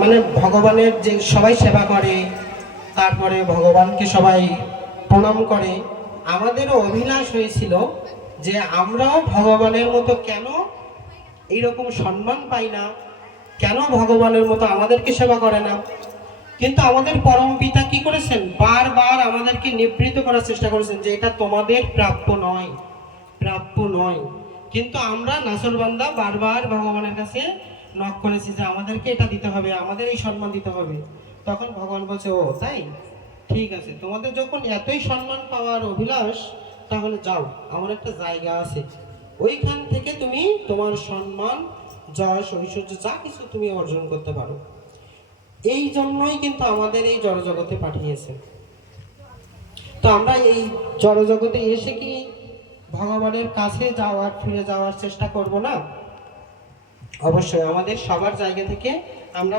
মানে ভগবানের যে সবাই সেবা করে, তারপরে ভগবানকে সবাই প্রণাম করে, আমাদেরও অভিলাষ হয়েছিল যে আমরাও ভগবানের মতো কেন এইরকম সম্মান পাই না, কেন ভগবানের মতো আমাদেরকে সেবা করে না। কিন্তু আমাদের পরম পিতা কি করেছেন, বারবার আমাদেরকে নিবৃত্ত করার চেষ্টা করেছেন যে এটা তোমাদের প্রাপ্য নয়, প্রাপ্য নয়। কিন্তু আমরা নাসরবান্দা বারবার ভগবানের কাছে নক করেছি যে আমাদেরকে এটা দিতে হবে, আমাদের এই সম্মান দিতে হবে। তখন ভগবান বলছে, ও তাই, ঠিক আছে, তোমাদের যখন এতই সম্মান পাওয়ার অভিলাষ, তাহলে যাও, আমার একটা জায়গা আছে, ওইখান থেকে তুমি তোমার সম্মান, যশ, ঐশ্বর্য যা কিছু তুমি অর্জন করতে পারো। এই জন্যই কিন্তু আমাদের এই জড়জগতে পাঠিয়েছে। তো আমরা এই জড়জগতে এসে কি ভগবানের কাছে যাওয়ার, ফিরে যাওয়ার চেষ্টা করব না? অবশ্যই আমাদের সবার জায়গা থেকে আমরা